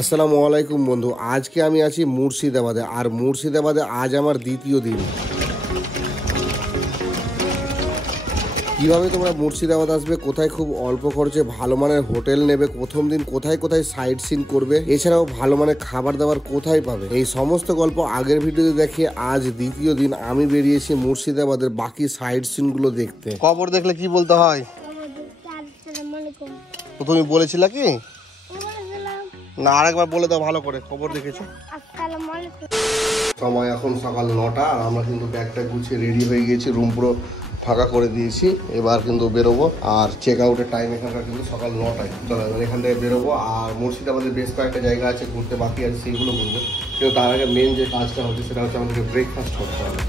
আসসালামু আলাইকুম বন্ধু, আজকে আমি আছি মুর্শিদাবাদে। আর মুর্শিদাবাদে আজ আমার দ্বিতীয় দিন। কিভাবে তোমরা মুর্শিদাবাদ আসবে, কোথায় খুব অল্প খরচে ভালো মানের হোটেল নেবে, প্রথম দিন কোথায় কোথায় সাইট সিন করবে, এছাড়াও ভালো মানের খাবার দাবার কোথায় পাবে, এই সমস্ত গল্প আগের ভিডিওতে দেখিয়ে আজ দ্বিতীয় দিন আমি বেরিয়েছি মুর্শিদাবাদের বাকি সাইট সিনগুলো দেখতে। খবর দেখলে কি বলতে হয়? তুমি বলেছিলে কি না? আরেকবার বলে দাও ভালো করে, খবর দেখেছো? সময় এখন সকাল 9টা আর আমরা কিন্তু ব্যাগটা গুছিয়ে রেডি হয়ে গিয়েছি, রুম পুরো ফাঁকা করে দিয়েছি। এবার কিন্তু বেরোবো আর চেক আউটের টাইম এখানকার কিন্তু সকাল 9টায়। চলো এখান থেকে বেরোবো। আর মুর্শিদাবাদের বেশ কয়েকটা জায়গা আছে ঘুরতে বাকি আছে, সেইগুলো ঘুরবো। কিন্তু তার আগে মেন যে কাজটা হচ্ছে সেটা হচ্ছে আমাদেরকে ব্রেকফাস্ট করতে হবে।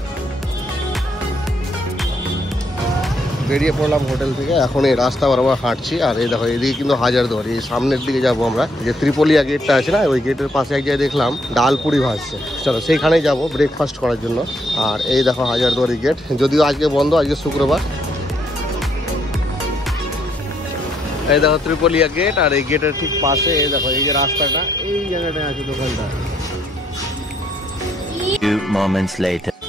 বেরিয়ে পড়লাম হোটেল থেকে, এখন এই রাস্তা বরাবর হাঁটছি। আর এই দেখো এদিকে কিন্তু হাজারদুয়ারি, এই সামনের দিকে যাবো আমরা। যে ত্রিপলিয়া গেটটা আছে না, ওই গেটের পাশে এক জায়গায় দেখলাম ডাল পুরি ভাজছে। চলো সেইখানেই যাবো ব্রেকফাস্ট করার জন্য। আর এই দেখো হাজারদুয়ারি গেট, যদিও আজকে বন্ধ, আজকে শুক্রবার। এই দেখো ত্রিপলিয়া গেট, আর এই গেটের ঠিক পাশে এই দেখো এই যে রাস্তাটা, এই জায়গাটায় আছে দোকানটা।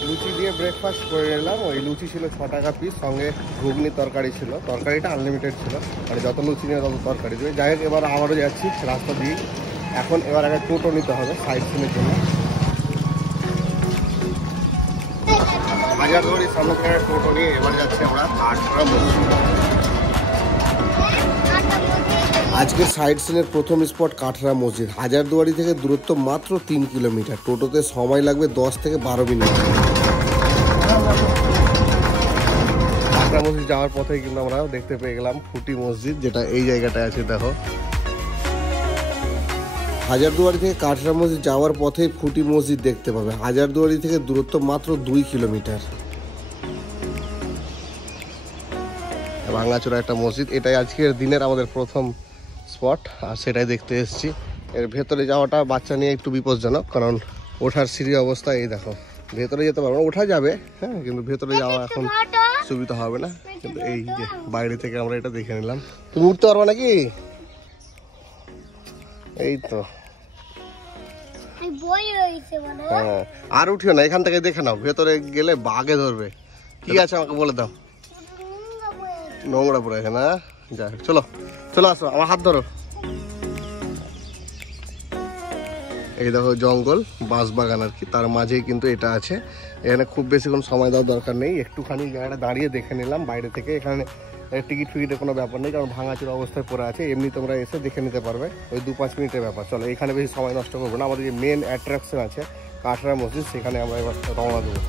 লুচি দিয়ে ব্রেকফাস্ট করে নিলাম। ওই লুচি ছিল 6 টাকা পিস, সঙ্গে ঘুগনি তরকারি ছিল। তরকারিটা আনলিমিটেড ছিল, মানে যত লুচি নিয়ে তত তরকারি দেবে। যাই হোক, এবার আবারও যাচ্ছি রাস্তা দিয়ে। এখন এবার একটা টোটো নিতে হবে সাইড সিনের জন্য। হাজারদুয়ারির সামনে থেকে একটা টোটো নিয়ে এবার যাচ্ছি আমরা কাঠরা মসজিদ। আজকের সাইড সিনের প্রথম স্পট কাঠরা মসজিদ। হাজারদুয়ারি থেকে দূরত্ব মাত্র 3 কিলোমিটার। টোটোতে সময় লাগবে 10 থেকে 12 মিনিট। কাঠরা মসজিদ যাওয়ার পথেই কিন্তু আমরা দেখতে পেয়ে গেলাম ফুটি মসজিদ, যেটা এই জায়গাটায় আছে। দেখো হাজারদুয়ারি থেকে কাঠরা মসজিদ যাওয়ার পথেই ফুটি মসজিদ দেখতে পাবে। হাজারদুয়ারি থেকে দূরত্ব মাত্র 2 কিলোমিটার। ভাঙাচোরা একটা মসজিদ, এটাই আজকের দিনের আমাদের প্রথম স্পট, আর সেটাই দেখতে এসেছি। এর ভেতরে যাওয়াটা বাচ্চা নিয়ে একটু বিপজ্জনক, কারণ ওঠার সিঁড়ি অবস্থা এই দেখো। ভেতরে যেতে পারবো না, ওঠা যাবে হ্যাঁ, কিন্তু ভেতরে যাওয়া এখন সুবিধা হবে না। কিন্তু এই যে বাইরে থেকে আমরা এটা দেখে নিলাম। তুমি উঠতে পারবে নাকি? এই তো হ্যাঁ, আর উঠিও না, এখান থেকে দেখে নাও। ভেতরে গেলে বাঘে ধরবে। কি আছে আমাকে বলে দাও। নোংরা পড়ে আছে না? যাই হোক, চলো চলো আসো, আমার হাত ধরো। এই দেখো জঙ্গল, বাঁশবাগান আর কি, তার মাঝেই কিন্তু এটা আছে। এখানে খুব বেশিক্ষণ সময় দেওয়ার দরকার নেই, একটুখানি জায়গাটা দাঁড়িয়ে দেখে নিলাম বাইরে থেকে। এখানে টিকিট ফিকিটের কোনো ব্যাপার নেই, কারণ ভাঙাচোরা অবস্থায় পড়ে আছে। এমনি তোমরা এসে দেখে নিতে পারবে, ওই 2-5 মিনিটের ব্যাপার। চলো এখানে বেশি সময় নষ্ট করবো না। আমাদের যে মেন অ্যাট্রাকশন আছে কাঠরা মসজিদ, সেখানে আমরা এবার রওনা দেবো।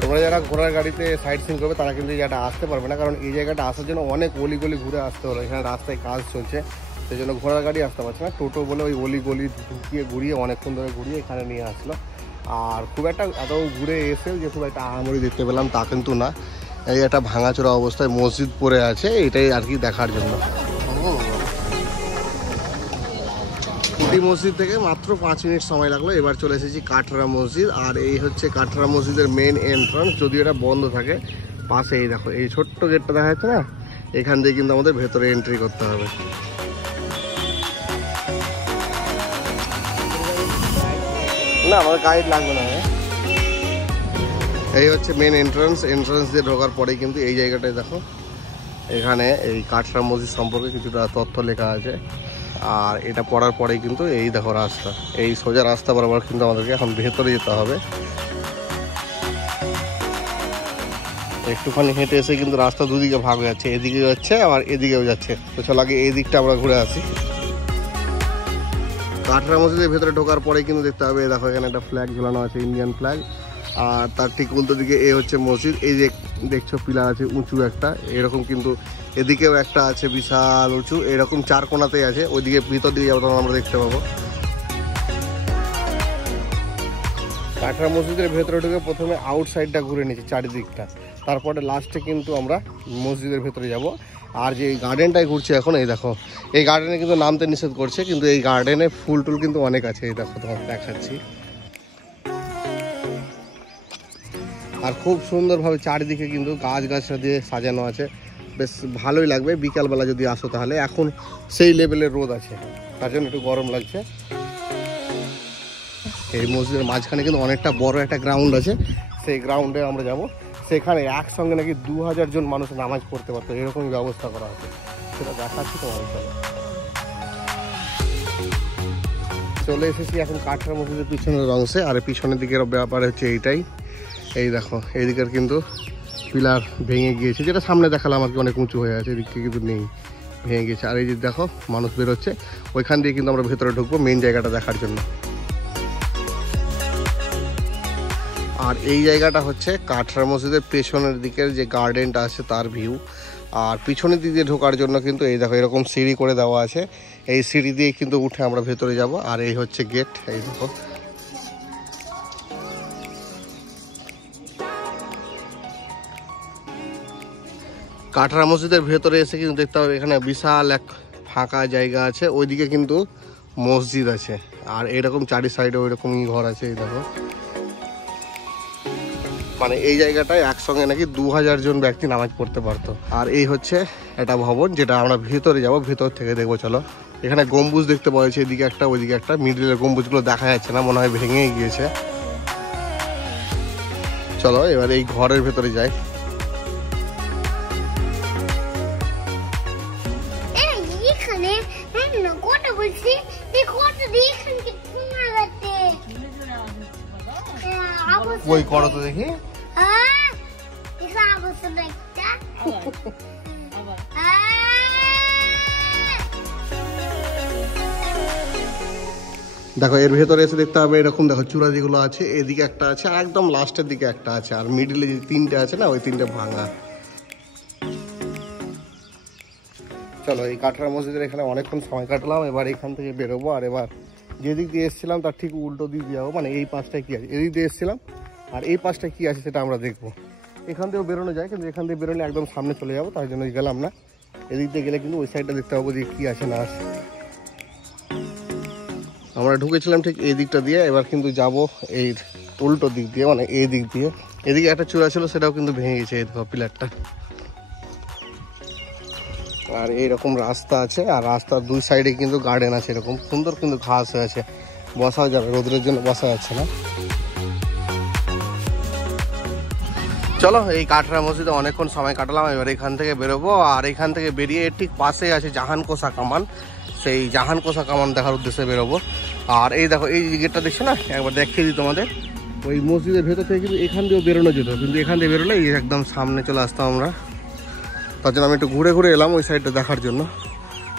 তোমরা যারা ঘোড়ার গাড়িতে সাইড সিন করবে তারা কিন্তু এই জায়গাটা আসতে পারবে না, কারণ এই জায়গাটা আসার জন্য অনেক অলিগলি ঘুরে আসতে হলো। এখানে রাস্তায় কাজ চলছে, সেই জন্য ঘোড়ার গাড়ি আসতে পারছে না। টোটো বলে ওই অলিগলি ঢুকিয়ে ঘুরিয়ে অনেকক্ষণ ধরে ঘুরিয়ে এখানে নিয়ে আসলো। আর খুব একটা এত ঘুরে এসেও যে খুব একটা আহামরি দেখতে পেলাম তা কিন্তু না। এই একটা ভাঙাচোরা অবস্থায় মসজিদ পড়ে আছে, এটাই আর কি দেখার জন্য। ফুটি মসজিদ থেকে মাত্র 5 মিনিট সময় লাগলো। এবার চলে এসেছি কাঠরা মসজিদ। আর এই হচ্ছে কাঠরা মসজিদের মেন এন্ট্রান্স, যদিও এটা বন্ধ থাকে। পাশে এই দেখো এই ছোট্ট গেটটা দেখা যাচ্ছে না, এখান দিয়ে কিন্তু আমাদের ভেতরে এন্ট্রি করতে হবে। না, আমাদের গাইড লাগবে না। এই হচ্ছে মেন এন্ট্রান্স দিয়ে ঢোকার পরেই কিন্তু এই জায়গাটায় দেখো, এখানে এই কাঠরা মসজিদ সম্পর্কে কিছুটা তথ্য লেখা আছে। আর এটা পড়ার পরেই কিন্তু এই দেখো রাস্তা, এই সোজা রাস্তা বরাবর কিন্তু আমাদেরকে এখন ভেতরে যেতে হবে। একটুখানি হেঁটে এসে কিন্তু রাস্তা দুদিকে ভাগ হয়ে যাচ্ছে, এদিকে যাচ্ছে আবার এদিকেও যাচ্ছে। তো চলো আগে এই দিকটা আমরা ঘুরে আসি। কাঠরা মসজিদের ভেতরে ঢোকার পরে কিন্তু দেখতে হবে, দেখো এখানে একটা ফ্ল্যাগ ঝোলানো আছে, ইন্ডিয়ান ফ্ল্যাগ। আর তার ঠিক উল্টো দিকে এই হচ্ছে মসজিদ। এই যে দেখছো পিলার আছে উঁচু একটা, এরকম কিন্তু এদিকেও একটা আছে বিশাল উঁচু, এরকম 4 কোণাতেই আছে। ওইদিকে ভিতর দিকে যাবো তখন আমরা দেখতে পাবো। কাঠরা মসজিদের ভেতরে ঢুকে প্রথমে আউটসাইডটা ঘুরে নিয়েছি, চারিদিকটা। তারপরে লাস্টে কিন্তু আমরা মসজিদের ভেতরে যাব। আর যে এই গার্ডেনটায় ঘুরছে এখন, এই দেখো এই গার্ডেনে কিন্তু নামতে নিষেধ করছে, কিন্তু এই গার্ডেনে ফুল টুল কিন্তু অনেক আছে। এই দেখো তোমাকে দেখাচ্ছি। আর খুব সুন্দরভাবে চারিদিকে কিন্তু গাছগাছরা দিয়ে সাজানো আছে। বেশ ভালোই লাগবে বিকালবেলা যদি আসো তাহলে। এখন সেই লেভেলের রোদ আছে, তার জন্য একটু গরম লাগছে। এই মসজিদের মাঝখানে কিন্তু অনেকটা বড় একটা গ্রাউন্ড আছে, সেই গ্রাউন্ডে আমরা যাব। সেখানে একসঙ্গে নাকি 2000 জন মানুষ নামাজ পড়তে পারতো, এরকমই ব্যবস্থা করা আছে, সেটা দেখাচ্ছি তোমাদের সাথে। চলে এসেছি এখন কাঠরা মসজিদের পিছনের অংশে। আর পিছনের দিকের ব্যাপার হচ্ছে এইটাই, এই দেখো এইদিকের কিন্তু পিলার ভেঙে গিয়েছে, যেটা সামনে দেখালাম আর কি অনেক উঁচু হয়ে আছে, এদিকে কিন্তু নেই, ভেঙে গেছে। আর এই যে দেখো মানুষ বেরোচ্ছে, ওইখান দিয়ে কিন্তু আমরা ভেতরে ঢুকবো মেন জায়গাটা দেখার জন্য। আর এই জায়গাটা হচ্ছে কাঠরা মসজিদের পেছনের দিকের যে গার্ডেনটা আছে তার ভিউ। আর পিছনের দিক দিয়ে ঢোকার জন্য কিন্তু এই দেখো এরকম সিঁড়ি করে দেওয়া আছে, এই সিঁড়ি দিয়ে কিন্তু উঠে আমরা ভেতরে যাব। আর এই হচ্ছে গেট, এই দেখো। কাঠরা মসজিদের ভেতরে এসে কিন্তু দেখতে হবে এখানে বিশাল এক ফাঁকা জায়গা আছে, ওইদিকে কিন্তু মসজিদ আছে। আর এরকম চারি সাইডে ওইরকমই ঘর আছে, এই দেখো। মানে এই জায়গাটায় একসঙ্গে নাকি 2000 জন ব্যক্তি নামাজ পড়তে পারতো। আর এই হচ্ছে একটা ভবন, যেটা আমরা ভেতরে যাব, ভেতর থেকে দেখবো। চলো, এখানে গম্বুজ দেখতে পাওয়া যাচ্ছে, এদিকে একটা ওইদিকে একটা, মিডিলের গম্বুজগুলো দেখা যাচ্ছে না, মনে হয় ভেঙে গিয়েছে। চলো এবার এই ঘরের ভেতরে যাই। ওই করো তো দেখি। দেখো এর ভেতরে এসে দেখতে হবে এরকম, দেখো চূড়া যেগুলো আছে, এদিকে একটা আছে আর একদম লাস্টের দিকে একটা আছে, আর মিডিলে যে তিনটে আছে না, ওই তিনটে ভাঙা। চলো এই কাঠরা মসজিদের এখানে অনেকক্ষণ সময় কাটলাম, এবার এখান থেকে বেরোবো। আর এবার যেদিক দিয়ে এসেছিলাম তার ঠিক উল্টো দিক দিয়ে যাবো, মানে এই পাশটায় কি আছে, এদিক দিয়ে এসেছিলাম আর এই পাশটায় কি আছে সেটা আমরা দেখবো। এখান থেকেও বেরোনো যায়, কিন্তু এখান থেকে বেরোলে একদম সামনে চলে যাবো, তার জন্য গেলাম না। এদিক দিয়ে গেলে কিন্তু ওই সাইডটা দেখতে পাবো যে কি আছে না আছে। আমরা ঢুকেছিলাম ঠিক এই দিকটা দিয়ে, এবার কিন্তু যাব এই উল্টো দিক দিয়ে, মানে এই দিক দিয়ে। এদিকে একটা চূড়া ছিল, সেটাও কিন্তু ভেঙে গেছে, এই দেখো পিলারটা। আর এইরকম রাস্তা আছে, আর রাস্তার দুই সাইডে কিন্তু গার্ডেন আছে, এরকম সুন্দর কিন্তু ঘাস হয়ে আছে, বসাও যাবে, রোদের জন্য বসা যাচ্ছে না। চলো এই কাঠরা মসজিদে অনেকক্ষণ সময় কাটালাম, এবার এখান থেকে বেরোবো। আর এখান থেকে বেরিয়ে ঠিক পাশে আছে জাহানকোষা কামান, সেই জাহানকোষা কামান দেখার উদ্দেশ্যে বেরোবো। আর এই দেখো এই গেটটা দেখছো না, একবার দেখিয়ে দিই তোমাদের। ওই মসজিদের ভেতর থেকে কিন্তু এখান দিয়েও বেরোনো যেত, কিন্তু এখান থেকে বেরোলে একদম সামনে চলে আসতাম আমরা, তার জন্য আমি একটু ঘুরে ঘুরে এলাম ওই সাইডটা দেখার জন্য।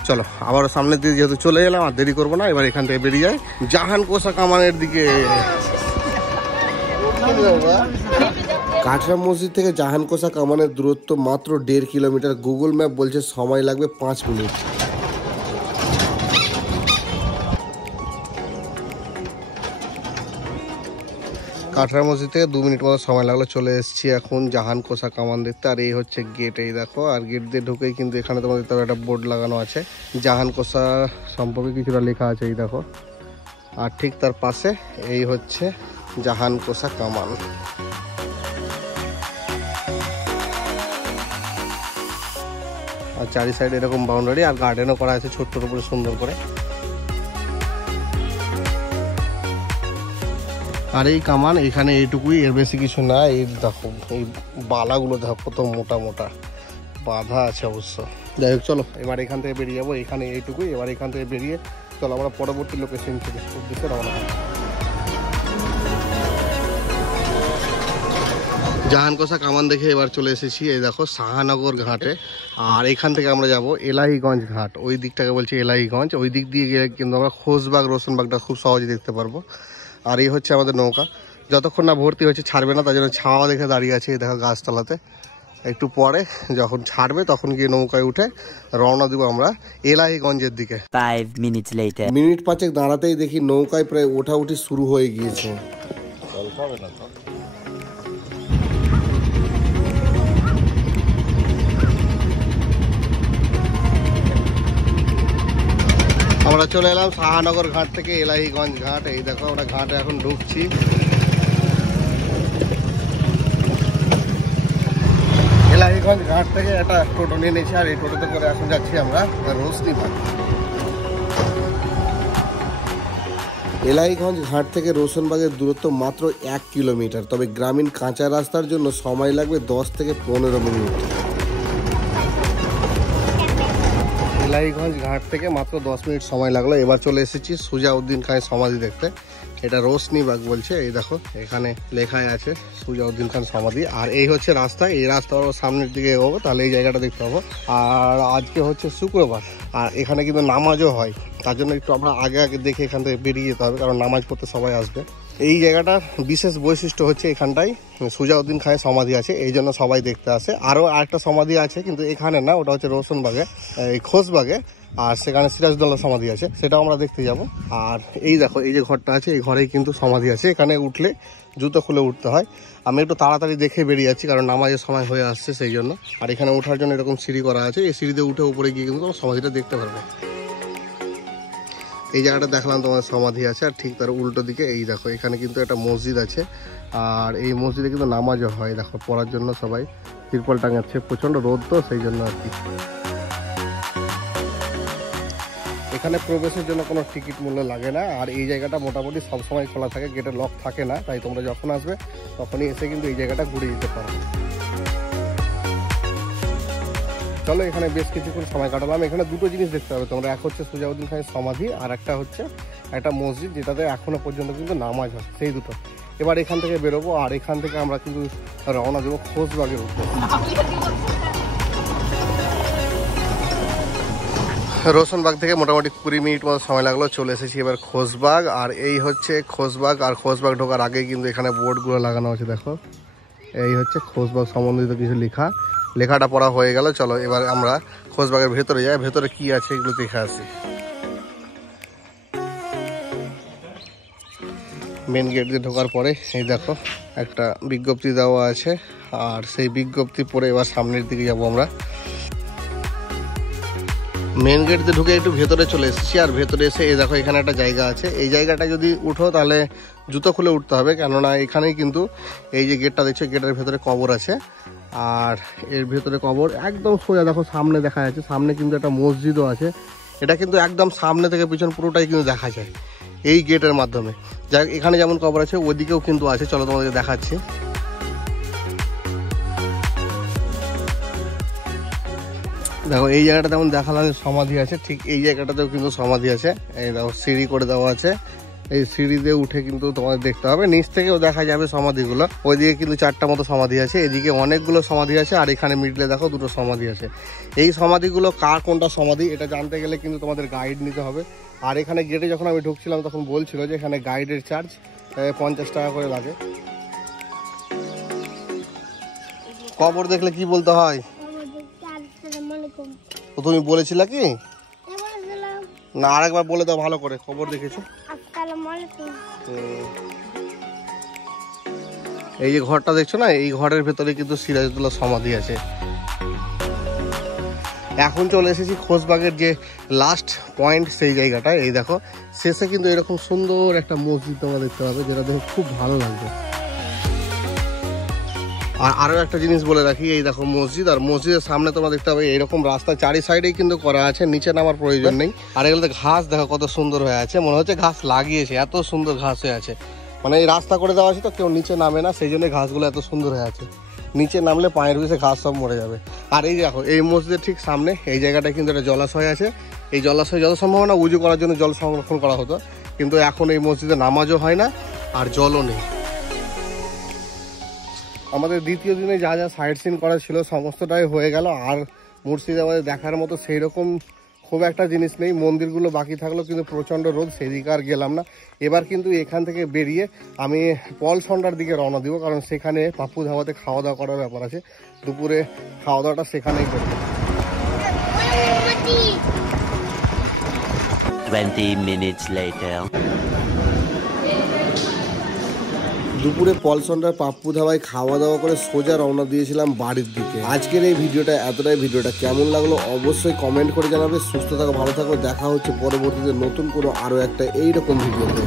চলো আবারও সামনের দিকে যেহেতু চলে এলাম, আর দেরি করবো না, এবার এখান থেকে বেরিয়ে যাই জাহানকোষা কামানের দিকে। কাঠরা মসজিদ থেকে জাহানকোষা কামানের দূরত্ব মাত্র 1.5 কিলোমিটার। গুগল ম্যাপ বলছে সময় লাগবে 5 মিনিট। কাঠরা মসজিদ থেকে 2 মিনিট মতো সময় লাগলো, চলে এসেছি এখন জাহানকোষা কামান দেখতে। আর এই হচ্ছে গেট, এই দেখো। আর গেট দিয়ে ঢুকেই কিন্তু এখানে তোমার দেখতে হবে একটা বোর্ড লাগানো আছে, জাহানকোষা সম্পর্কে কিছুটা লেখা আছে, এই দেখো। আর ঠিক তার পাশে এই হচ্ছে জাহানকোষা কামান। আর চারি সাইড এরকম বাউন্ডারি, আর গার্ডেনও করা আছে ছোট্টর উপরে সুন্দর করে। আর এই কামান এখানে এইটুকুই, এর বেশি কিছু না। এই দেখো এই বালাগুলো দেখো কত মোটা মোটা বাঁধা আছে অবশ্য। যাই হোক চলো এবার এখান থেকে বেরিয়ে যাবো, এখানে এইটুকুই। এবার এখান থেকে বেরিয়ে চলো আমরা পরবর্তী লোকেশন থেকে উদ্দেশ্যে রওনা হবো। জাহানকোষা কামান দেখে এবার চলে এসেছি এই দেখো শাহনগর ঘাটে। আর এখান থেকে আমরা যাব এলাহিগঞ্জ ঘাট, ওই দিকটাকে বলছি এলাহিগঞ্জ। ওই দিক দিয়ে গিয়ে কিন্তু আমরা খোশবাগ রোশনবাগটা খুব সহজে দেখতে পারবো। আর এই হচ্ছে আমাদের নৌকা, যতক্ষণ না ভর্তি হচ্ছে ছাড়বে না, তার জন্য ছাওয়া দেখে দাঁড়িয়ে আছে এই দেখো গাছতলাতে। একটু পরে যখন ছাড়বে তখন গিয়ে নৌকায় উঠে রওনা দিব আমরা এলাহিগঞ্জের দিকে। 5 minutes later। মিনিট 5 দাঁড়াতেই দেখি নৌকায় প্রায় ওঠাউঠি শুরু হয়ে গিয়েছে। আমরা চলে এলাম শাহনগর ঘাট থেকে এলাহিগঞ্জ ঘাট। এই দেখো আমরা ঘাটে এখন ঢুকছি। এলাহিগঞ্জ ঘাট থেকে একটা টোটো নিয়ে নিয়েছি, আর এই টোটোতে করে এখন যাচ্ছি আমরা রোশনীবাগ। এলাহিগঞ্জ ঘাট থেকে রোশনবাগের দূরত্ব মাত্র 1 কিলোমিটার, তবে গ্রামীণ কাঁচা রাস্তার জন্য সময় লাগবে 10 থেকে 15 মিনিট। এলাহিগঞ্জ ঘাট থেকে মাত্র 10 মিনিট সময় লাগলো। এবার চলে এসেছি সুজাউদ্দিন খানের সমাধি দেখতে। এটা রোশনীবাগ বলছে, এই দেখো এখানে লেখাই আছে সুজাউদ্দিন খান সমাধি। আর এই হচ্ছে রাস্তা, এই রাস্তার সামনের দিকে এগোবো তাহলে এই জায়গাটা দেখতে পাবো। আর আজকে হচ্ছে শুক্রবার, আর এখানে কিন্তু নামাজও হয়, তার জন্য একটু আমরা আগে আগে দেখে এখান থেকে বেরিয়ে যেতে হবে, কারণ নামাজ পড়তে সবাই আসবে। এই জায়গাটার বিশেষ বৈশিষ্ট্য হচ্ছে এখানটায় সুজাউদ্দিন খানের সমাধি আছে, এই জন্য সবাই দেখতে আসে। আরও আরেকটা সমাধি আছে, কিন্তু এখানে না, ওটা হচ্ছে রোশনবাগে, এই খোশবাগে, আর সেখানে সিরাজদৌল্লা সমাধি আছে, সেটাও আমরা দেখতে যাব। আর এই দেখো এই যে ঘরটা আছে, এই ঘরেই কিন্তু সমাধি আছে। এখানে উঠলে জুতো খুলে উঠতে হয়। আমি একটু তাড়াতাড়ি দেখে বেরিয়ে যাচ্ছি, কারণ নামাজের সময় হয়ে আসছে সেই জন্য। আর এখানে ওঠার জন্য এরকম সিঁড়ি করা আছে, এই সিঁড়িতে উঠে উপরে গিয়ে কিন্তু সমাধিটা দেখতে পারবে। এই জায়গাটা দেখলাম তোমার সমাধি আছে, আর ঠিক তার উল্টো দিকে এই দেখো এখানে কিন্তু একটা মসজিদ আছে, আর এই মসজিদে কিন্তু নামাজও হয়। দেখো পড়ার জন্য সবাই তিরপল টাঙাচ্ছে, প্রচণ্ড রোদ তো সেই জন্য আর কি। এখানে প্রবেশের জন্য কোনো টিকিট মূল্য লাগে না, আর এই জায়গাটা মোটামুটি সবসময় খোলা থাকে, গেটে লক থাকে না, তাই তোমরা যখন আসবে তখনই এসে কিন্তু এই জায়গাটা ঘুরে যেতে পারো। চলো এখানে বেশ কিছুক্ষণ সময় কাটালাম। এখানে দুটো জিনিস দেখতে হবে তোমরা, এক হচ্ছে সুজাউদ্দিন খানের সমাধি, আর একটা হচ্ছে একটা মসজিদ যেটাতে এখনো পর্যন্ত কিন্তু নামাজ হয়, সেই দুটো। এবার এখান থেকে বেরোবো, আর এখান থেকে আমরা কিন্তু রওনা দেবো খোশবাগের উদ্দেশ্যে। রোশনবাগ থেকে মোটামুটি 20 মিনিট মতো সময় লাগলো, চলে এসেছি এবার খোশবাগ। আর এই হচ্ছে খোশবাগ, আর খোশবাগ ঢোকার আগেই কিন্তু এখানে বোর্ডগুলো লাগানো আছে, দেখো এই হচ্ছে খোশবাগ সম্বন্ধিত কিছু লেখাটা পড়া হয়ে গেল। চলো এবার আমরা খোশবাগের ভেতরে যাই, ভেতরে কি আছে এগুলো দেখে আসি। মেন গেট দিয়ে ঢোকার পরে এই দেখো একটা বিজ্ঞপ্তি দেওয়া আছে, আর সেই বিজ্ঞপ্তি পড়ে এবার সামনের দিকে যাব আমরা। মেন গেট দিয়ে ঢুকে একটু ভেতরে চলে এসেছি, আর ভেতরে এসে এই দেখো এখানে একটা জায়গা আছে। এই জায়গাটা যদি উঠো তাহলে জুতো খুলে উঠতে হবে, কেননা এখানেই কিন্তু এই যে গেটটা দেখছো, গেটের ভেতরে কবর আছে, আর এর ভেতরে কবর একদম সোজা দেখো সামনে দেখা যাচ্ছে। সামনে কিন্তু একটা মসজিদও আছে, এটা কিন্তু একদম সামনে থেকে পিছন পুরোটাই কিন্তু দেখা যায় এই গেটের মাধ্যমে। যাই এখানে যেমন কবর আছে ওদিকেও কিন্তু আছে, চলো তোমাদের দেখাচ্ছি। দেখো এই জায়গাটা যেমন দেখালাম সমাধি আছে, ঠিক এই জায়গাটাতেও কিন্তু সমাধি আছে। এই দেখো সিঁড়ি করে দেওয়া আছে, এই সিঁড়ি দিয়ে উঠে কিন্তু তোমাদের দেখতে হবে, নিচ থেকেও দেখা যাবে সমাধিগুলো। ওইদিকে কিন্তু 4টা মতো সমাধি আছে, এদিকে অনেকগুলো সমাধি আছে, আর এখানে মিডলে দেখো 2টো সমাধি আছে। এই সমাধিগুলো কার কোনটা সমাধি এটা জানতে গেলে কিন্তু তোমাদের গাইড নিতে হবে। আর এখানে গেটে যখন আমি ঢুকছিলাম তখন বলছিল যে এখানে গাইডের চার্জ 50 টাকা করে লাগে। কবর দেখলে কি বলতে হয়? তুমি বলেছিলে কি না? আরেকবার বলে দাও ভালো করে, খবর দেখেছো? এই যে ঘরটা দেখছো না, এই ঘরের ভেতরে কিন্তু সিরাজদৌল্লা সমাধি আছে। এখন চলে এসেছি খোশবাগের যে লাস্ট পয়েন্ট সেই জায়গাটা। এই দেখো শেষে কিন্তু এরকম সুন্দর একটা মসজিদ তোমরা দেখতে পাবে, যেটা দেখে খুব ভালো লাগবে। আর আরও একটা জিনিস বলে রাখি, এই দেখো মসজিদ, আর মসজিদের সামনে তোমরা দেখতে পাবে এইরকম রাস্তা চারি সাইডেই কিন্তু করা আছে, নিচে নামার প্রয়োজন নেই। আর এগুলোতে ঘাস দেখো কত সুন্দর হয়ে আছে, মনে হচ্ছে ঘাস লাগিয়েছে, এত সুন্দর ঘাস হয়ে আছে। মানে এই রাস্তা করে দেওয়া আছে তো কেউ নিচে নামে না, সেই জন্য ঘাসগুলো এত সুন্দর হয়ে আছে। নিচে নামলে পায়ের পিছে ঘাস সব মরে যাবে। আর এই দেখো এই মসজিদের ঠিক সামনে এই জায়গাটায় কিন্তু একটা জলাশয় আছে। এই জলাশয় যত সম্ভব না উজু করার জন্য জল সংরক্ষণ করা হতো, কিন্তু এখন এই মসজিদে নামাজও হয় না আর জলও নেই। আমাদের দ্বিতীয় দিনে যা যা সাইট সিন করা ছিল সমস্তটাই হয়ে গেল। আর মুর্শিদাবাদে দেখার মতো সেই রকম খুব একটা জিনিস নেই, মন্দিরগুলো বাকি থাকলো, কিন্তু প্রচণ্ড রোদ, সেদিকে আর গেলাম না। এবার কিন্তু এখান থেকে বেরিয়ে আমি পলসন্ডার দিকে রওনা দিব, কারণ সেখানে পাপ্পু ধাবাতে খাওয়া দাওয়া করার ব্যাপার আছে। দুপুরে খাওয়া দাওয়াটা সেখানেই করবো। 20 minutes later. দুপুরে পলসন্ডার পাপ্পু ধাবায় খাওয়া দাওয়া করে সোজা রওনা দিয়েছিলাম বাড়ির দিকে। আজকের এই ভিডিওটা এতটাই, ভিডিওটা কেমন লাগলো অবশ্যই কমেন্ট করে জানাবে। সুস্থ থাকো, ভালো থাকো, দেখা হচ্ছে পরবর্তীতে নতুন কোনো আরো একটা এইরকম ভিডিওতে।